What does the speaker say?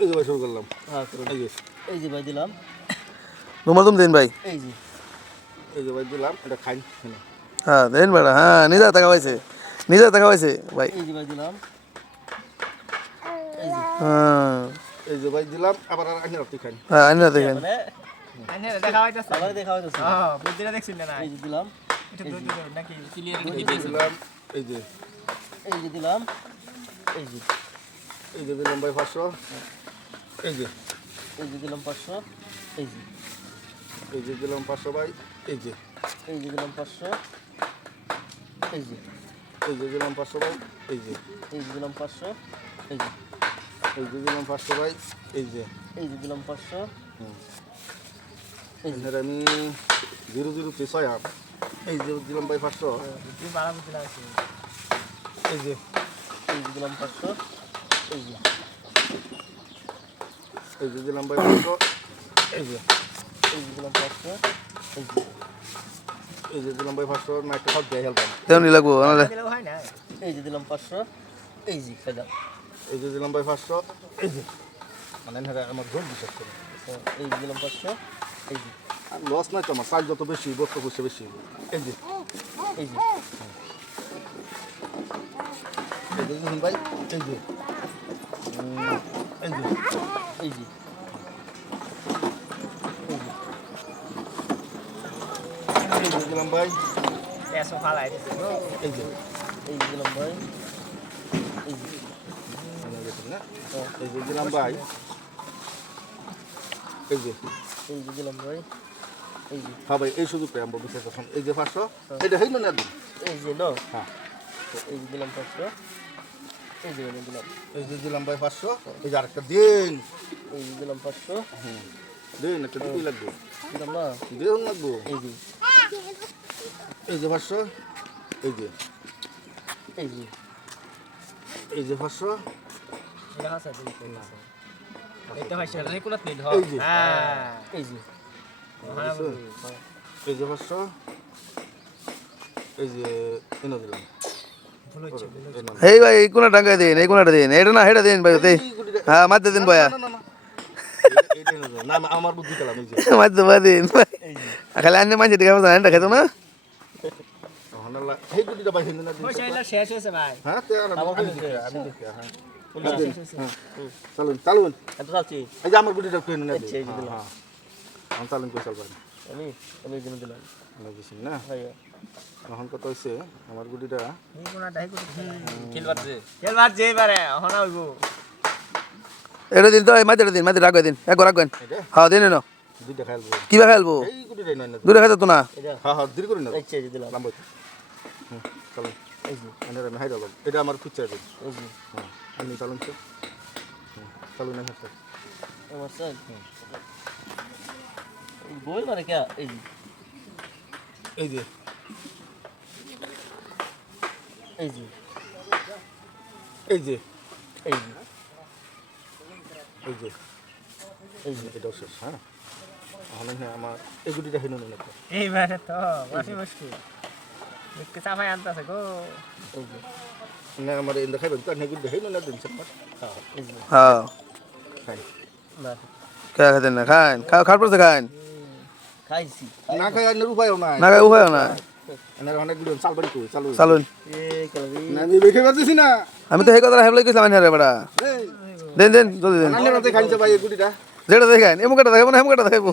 এই যে ভাই শুরু করলাম। হ্যাঁ এই যে। ভাই দিলাম। তোমার তুমি দিন ভাই। এই যে। এই যে ভাই দিলাম এটা খাই। হ্যাঁ হ্যাঁ দেন বেড়া হ্যাঁ নিজে টাকা পাইছে নিজে টাকা পাইছে ভাই। এই যে ভাই দিলাম। হ্যাঁ। এই যে ভাই দিলাম আবার আর আনি রাখতে খাই। হ্যাঁ আনি না দেখেন মানে আইনে দেখা হইতাছে। আবার দেখা হইতেছে। হ্যাঁ বুদ্ধিটা দেখছিস না এই যে দিলাম। দুই নাকি এই যে। এই যে দিলাম। এই যে। এই যে দিলাম ভাই পাঁচশো। এই যে এই যে দিলাম পাঁচশো এই যে এই যে দিলাম পাঁচশো ভাই এই যে এই যে দিলাম পাঁচশো এই যে এই যে দিলাম পাঁচশো ভাই এই যে এই যে দিলাম পাঁচশো এই যে এই যে দিলাম পাঁচশো ভাই এই যে এই যে দিলাম পাঁচশো হুম। এই যে আমি জিরো জিরো ছয় আপ এই যে দিলাম ভাই পাঁচশো এই যে এই যে দিলাম পাঁচশো এই যে এই যে দিলাম ভাই পাঁচশো এই যে এই যে দিলাম পাঁচশো এই যে এই যে দিলাম ভাই পাঁচশো একটা সব দিয়ে হেলতাম তেমনি লাগবো হয় না এই যে দিলাম পাঁচশো এই যে খাইলাম এই যে দিলাম ভাই পাঁচশো এই যে মানে আমার জোর বিশ্বাস করে এই যে দিলাম পাঁচশো এই যে আর লস নাই তো আমার সাইজ যত বেশি বস্ত করছে বেশি এই যে এই যে এই যে ভাই এই যে এই যে এই যে দিলাম ভাই এই যে এই দিলাম ভাই এই যে এই যে দিলাম ভাই এই যে এই যে দিলাম ভাই এই যে হ্যাঁ ভাই এই শুধু প্রেম এখন এই যে পাঁচশো এটা হেই না দিন এই যে ন হ্যাঁ। এই যে দিলাম পাঁচশো। এই যে দিলাম। এই যে দিলাম ভাই পাঁচশো এই যে আরেকটা দিন। এই যে দিলাম পাঁচশো। হুম দিন একটা দিতেই লাগবে। দিলাম না? দিন লাগবো। এই যে। এই যে পাঁচশো এই যে। এই যে। এই যে পাঁচশো। এটা হাসা দিই এটা হয় সেটা রেকুলাত নিল এই হ্যাঁ। এই যে। হ্যাঁ এই যে পাঁচশো। এই যে এনে দিলাম। এই ভাই এই কোনটা টাঙ্গাই দিন এই কোনটা দিন এটা না হেটা দিন ভাই হ্যাঁ মাঝে দিন ভাইয়া মাঝে ভাই দিন খালি আন্নে মাঝে দিকে জানেন খাইতো না হ্যাঁ হ্যাঁ হ্যাঁ। চালুন চালুন আমার গুটিটা চালুন করে চালবেন আমি আমি জন্য দিলাম। বুঝছি না? এখন কথা হচ্ছে আমার গুটিটা? এটা দিন তো মাঝে দিন মাঝে রাখবেন একবার রাখবেন এটা হ্যাঁ দিন না? দুইটা খাইলবো কিবা খেলব দূরে খাইতো তো না? এটা হ্যাঁ হ্যাঁ আচ্ছা এনে আমার পিকচার দিন আপনি চালুন চালুন আমার স্যার বই মানে কে এই যে এই যে এই যে এই যে এই যে এই যে এই যে এটাও শেষ হ্যাঁ এখন হ্যাঁ আমার এই গুটিটা হেন না এইবারে তো মাসি মুশকিল দেখতে চাপাই আনতেছে গো এই যে না আমার এই দেখাইবেন তো আর গুটিটা হেন না দিন স্যার হ্যাঁ হ্যাঁ খাই না কে খাইতেন না খান খাও খাওয়ার পর খান খাইছি। না খাই আর উপায়ও নাই। না খাই উপায় না এনার অনেক গুটি চাল বাড়ি কই? চালু চালুন। এই কালি না আমি তো সেই কথা হেবলাই গেছিলাম আনি রে বেড়া দেন দেন জলদি যেটা দেখান এমন কাটা দেখাবো না এমন কাটা দেখাবো